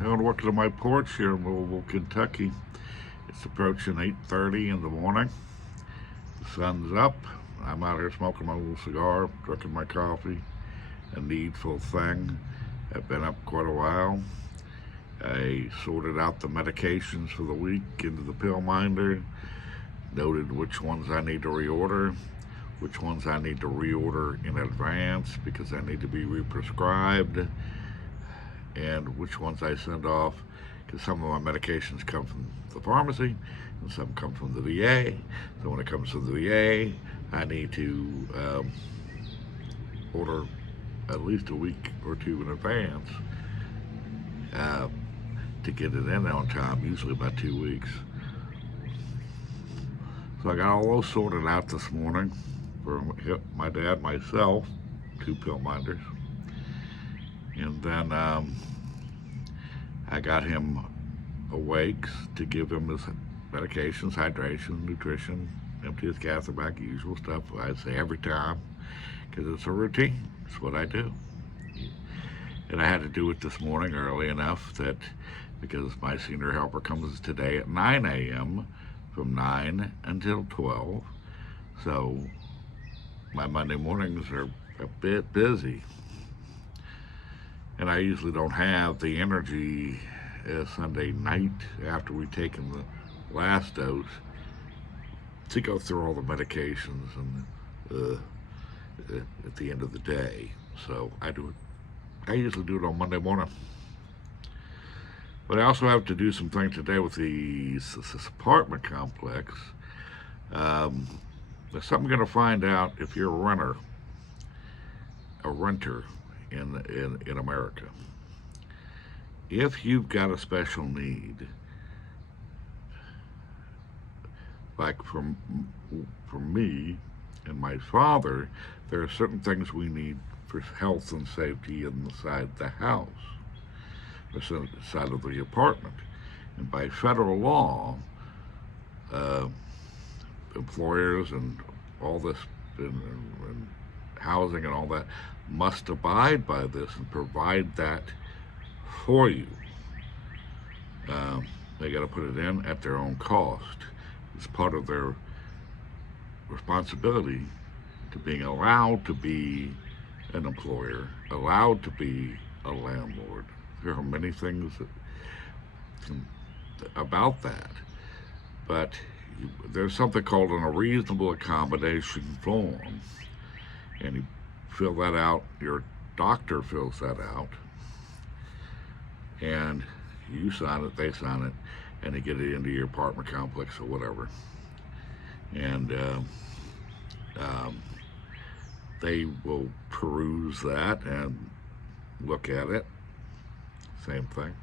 I'm working on my porch here in Louisville, Kentucky. It's approaching 8:30 in the morning. The sun's up. I'm out here smoking my little cigar, drinking my coffee, a needful thing. I've been up quite a while. I sorted out the medications for the week into the pill minder, noted which ones I need to reorder, which ones I need to reorder in advance because I need to be represcribed, and which ones I send off because some of my medications come from the pharmacy and some come from the VA. So when it comes to the VA, I need to order at least a week or two in advance uh, to get it in on time, usually about 2 weeks. So I got all those sorted out this morning for my dad, myself, two pill minders. And then I got him awakes to give him his medications, hydration, nutrition, empty his catheter back, usual stuff I say every time because it's a routine. It's what I do. And I had to do it this morning early enough that because my senior helper comes today at 9 a.m. from 9 until 12. So my Monday mornings are a bit busy. And I usually don't have the energy Sunday night after we've taken the last dose to go through all the medications and at the end of the day. So I do it. I usually do it on Monday morning. But I also have to do some things today with this apartment complex. There's something I'm going to find out if you're a renter in America. If you've got a special need, like for me and my father, there are certain things we need for health and safety inside the house, or inside of the apartment. And by federal law, uh, employers and all this and housing and all that must abide by this and provide that for you. They got to put it in at their own cost. It's part of their responsibility to being allowed to be an employer, allowed to be a landlord. There are many things about that, but there's something called a reasonable accommodation form, and you fill that out. Your doctor fills that out, and you sign it. They sign it, and they get it into your apartment complex or whatever. And um, they will peruse that and look at it. Same thing,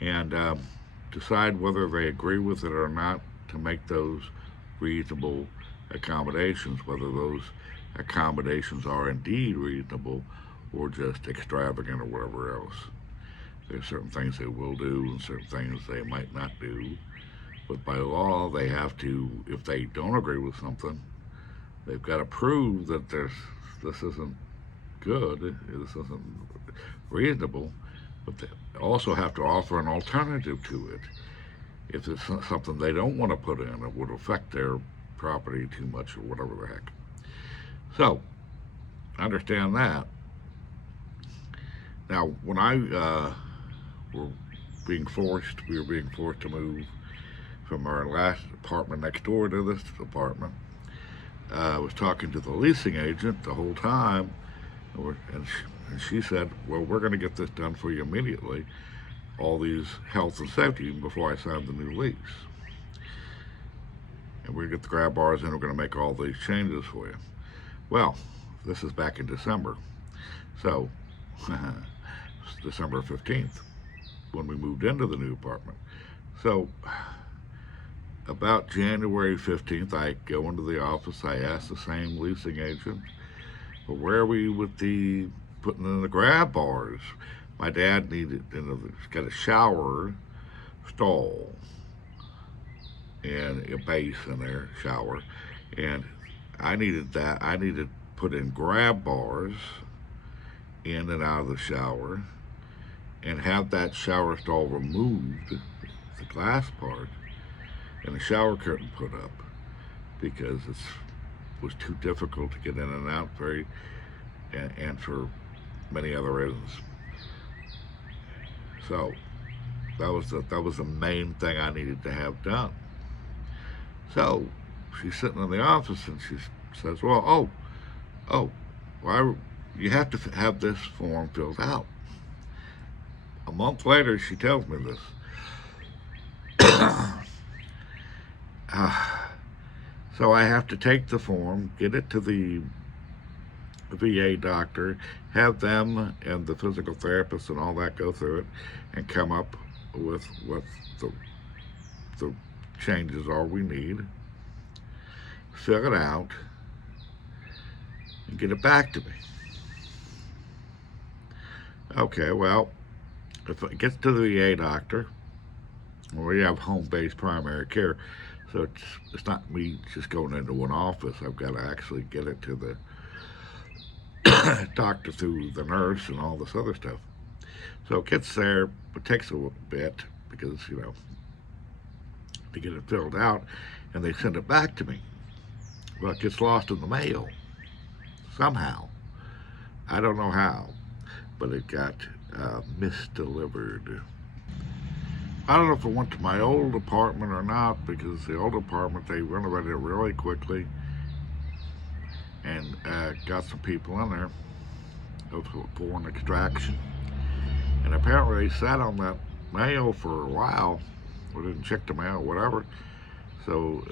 and decide whether they agree with it or not to make those reasonable accommodations, whether those accommodations are indeed reasonable or just extravagant or whatever else. There's certain things they will do and certain things they might not do. But by law, they have to, if they don't agree with something, they've got to prove that this isn't good, this isn't reasonable, but they also have to offer an alternative to it. If it's something they don't want to put in, it would affect their property too much or whatever the heck. So, understand that. Now, when we were being forced to move from our last apartment next door to this apartment. I was talking to the leasing agent the whole time, and she said, "Well, we're going to get this done for you immediately, all these health and safety, even before I sign the new lease. And we're going to get the grab bars and we're going to make all these changes for you." Well, this is back in December. So, December 15th, when we moved into the new apartment. So, about January 15th, I go into the office. I ask the same leasing agent, "Well, where are we with the putting in the grab bars?" My dad needed, he's got a shower stall and a base in there, shower, and I needed that. I needed to put in grab bars in and out of the shower, and have that shower stall removed, the glass part, and the shower curtain put up because it was too difficult to get in and out and for many other reasons. So that was the main thing I needed to have done. So she's sitting in the office and she says, "Well, why you have to have this form filled out." A month later, she tells me this. So I have to take the form, get it to the VA doctor, have them and the physical therapist and all that go through it, and come up with what the changes are we need, fill it out, and get it back to me. Okay, well, if it gets to the VA doctor, we have home-based primary care, so it's not me just going into an office. I've got to actually get it to the doctor through the nurse and all this other stuff. So it gets there, it takes a little bit because, to get it filled out, and they send it back to me. Well, it gets lost in the mail somehow. I don't know how, but it got misdelivered. I don't know if it went to my old apartment or not, because the old apartment, they renovated it really quickly and got some people in there for an extraction. And apparently they sat on that mail for a while. We didn't check the mail, whatever. So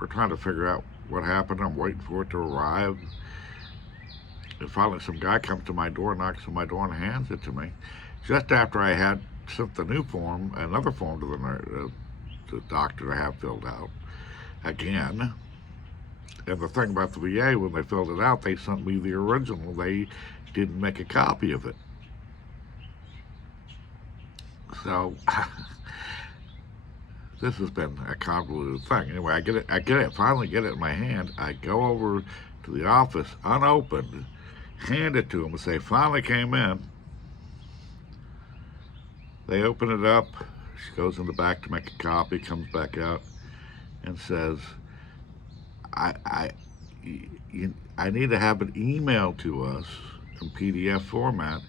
we're trying to figure out what happened. I'm waiting for it to arrive. And finally some guy comes to my door, knocks on my door and hands it to me. Just after I had sent the new form, another form to the doctor to have filled out again. And the thing about the VA, when they filled it out, they sent me the original. They didn't make a copy of it. So this has been a convoluted thing. Anyway, finally get it in my hand. I go over to the office, unopened, hand it to them and say, "Finally came in." They open it up. She goes in the back to make a copy, comes back out and says, I need to have it emailed to us in PDF format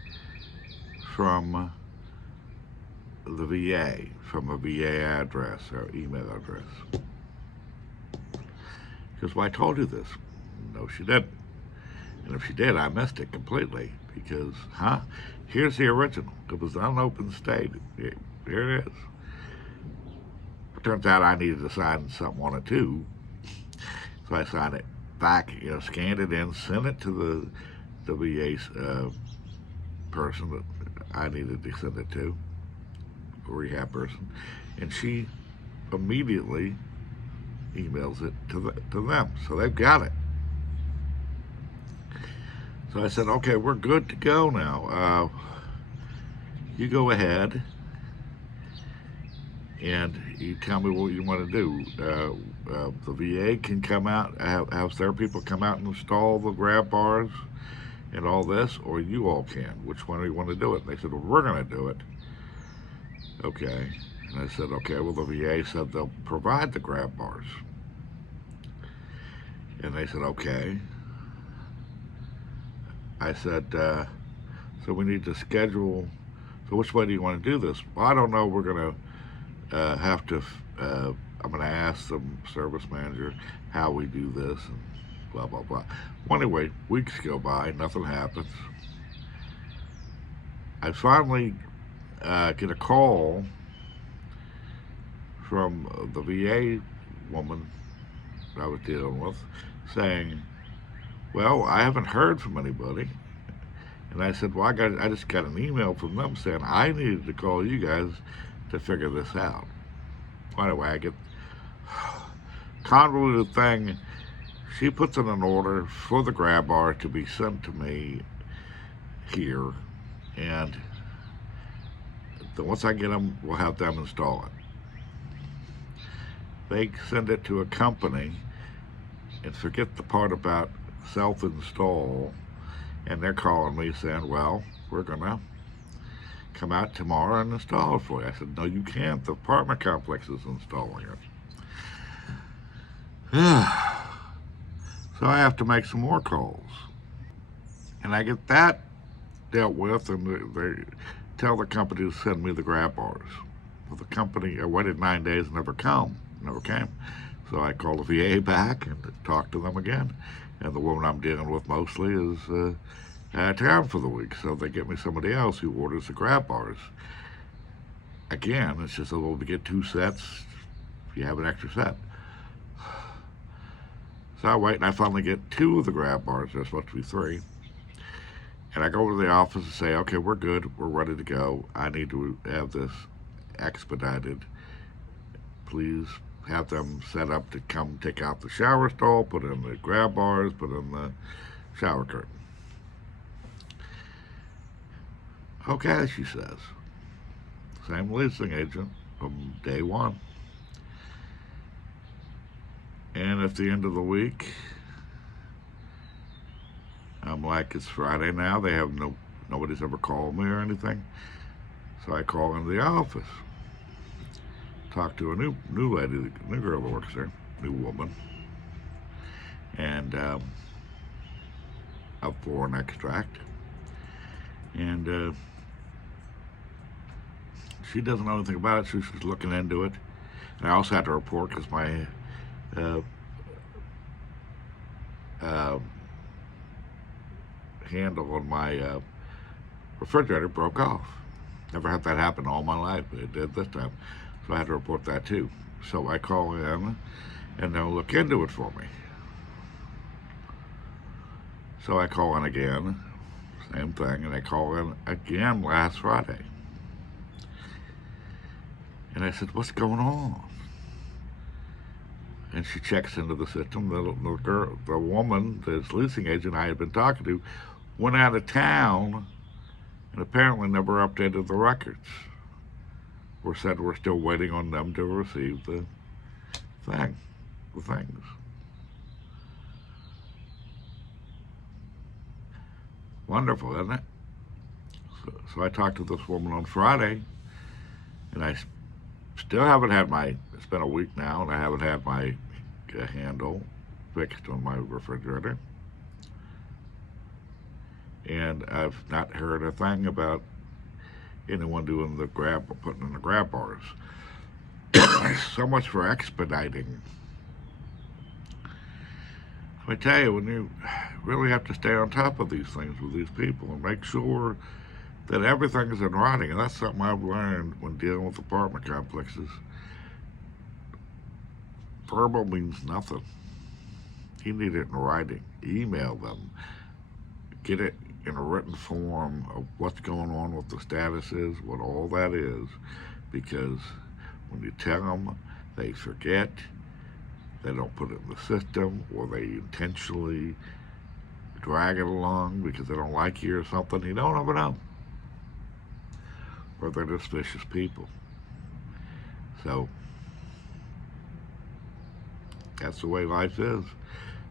from the VA, from a VA address or email address. She goes, "Well, I told you this." No, she didn't. And if she did, I missed it completely because, here's the original. It was unopened state. Here it is. It turns out I needed to sign something on it too. So I signed it back, scanned it in, sent it to the VA person that I needed to send it to, a rehab person, and she immediately emails it to them. So they've got it. So I said, "Okay, we're good to go now. You go ahead and you tell me what you want to do. The VA can come out, have their people come out and install the grab bars and all this, or you all can. Which one do you want to do it?" And they said, "Well, we're going to do it." Okay. And I said, "Okay, well, the VA said they'll provide the grab bars." And they said, "Okay." I said, "So we need to schedule, so which way do you want to do this?" "Well, I don't know, we're going to have to, I'm going to ask the service manager how we do this and blah, blah, blah." Well, anyway, weeks go by, nothing happens. I finally get a call from the VA woman I was dealing with saying, "Well, I haven't heard from anybody." And I said, "Well, I just got an email from them saying I needed to call you guys to figure this out." Anyway, I get convoluted thing. She puts in an order for the grab bar to be sent to me here, and then once I get them, we'll have them install it. They send it to a company and forget the part about self-install, and they're calling me saying, "Well, we're gonna come out tomorrow and install it for you. I said, no, you can't. The apartment complex is installing it. So I have to make some more calls. And I get that dealt with, and they tell the company to send me the grab bars. Well, the company, I waited 9 days, never came. So I called the VA back and talked to them again. And the woman I'm dealing with mostly is out of town for the week, so they get me somebody else who orders the grab bars. Again, it's just a little to get 2 sets. If you have an extra set. So I wait, and I finally get 2 of the grab bars. There's supposed to be 3. And I go to the office and say, okay, we're good. We're ready to go. I need to have this expedited. Please have them set up to come take out the shower stall, put in the grab bars, put in the shower curtain. Okay, she says. Same leasing agent from day one. And at the end of the week, I'm like, it's Friday now. They have nobody's ever called me or anything. So I call into the office. Talk to a new lady, new girl that works there, new woman. And up for an extract. And she doesn't know anything about it. She's just looking into it. And I also had to report because my handle on my refrigerator broke off. Never had that happen all my life, but it did this time. So I had to report that too. So I call in and they'll look into it for me. So I call in again, same thing, and I call in again last Friday. And I said, what's going on? And she checks into the system. The woman, this leasing agent I had been talking to, went out of town and apparently never updated the records. Or said we're still waiting on them to receive the things. Wonderful, isn't it? So I talked to this woman on Friday, and I still haven't had it's been a week now, and I haven't had my handle fixed on my refrigerator. And I've not heard a thing about anyone doing putting in the grab bars. So much for expediting. Let me tell you, when you really have to stay on top of these things with these people and make sure that everything is in writing, and that's something I've learned when dealing with apartment complexes. Verbal means nothing. You need it in writing. Email them. Get it in a written form of what's going on, what the status is, what all that is, because when you tell them, they forget, they don't put it in the system, or they intentionally drag it along because they don't like you or something. You don't ever know. Or they're just vicious people. So that's the way life is.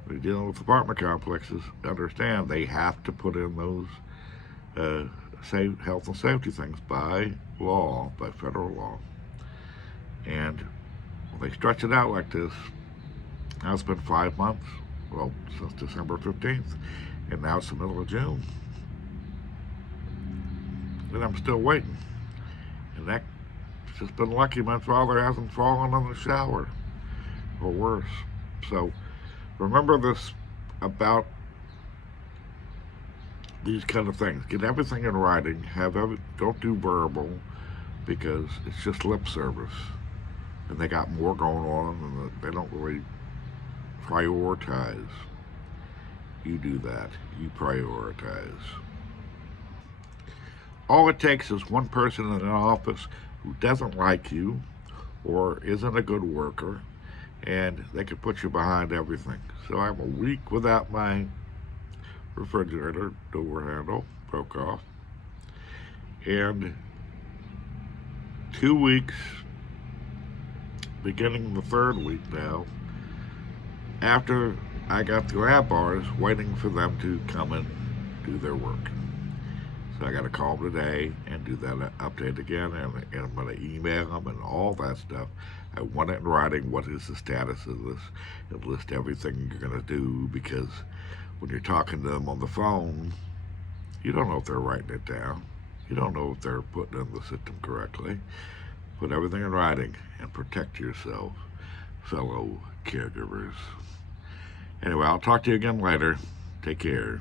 When you're dealing with apartment complexes, understand they have to put in those health and safety things by law, by federal law. And when they stretch it out like this, now it's been 5 months, well, since December 15th, and now it's the middle of June. And I'm still waiting. And that's just been lucky my father hasn't fallen in the shower, or worse. So remember this about these kind of things. Get everything in writing. Don't do verbal, because it's just lip service. And they got more going on, and they don't really prioritize. You do that. You prioritize. All it takes is one person in an office who doesn't like you or isn't a good worker, and they could put you behind everything. So I'm a week without my refrigerator door handle, broke off. And 2 weeks, beginning the 3rd week now, after I got the grab bars, waiting for them to come and do their work. So I got to call them today and do that update again, and I'm going to email them and all that stuff. I want it in writing. What is the status of this? And list everything you're going to do, because when you're talking to them on the phone, you don't know if they're writing it down. You don't know if they're putting it in the system correctly. Put everything in writing and protect yourself, fellow caregivers. Anyway, I'll talk to you again later. Take care.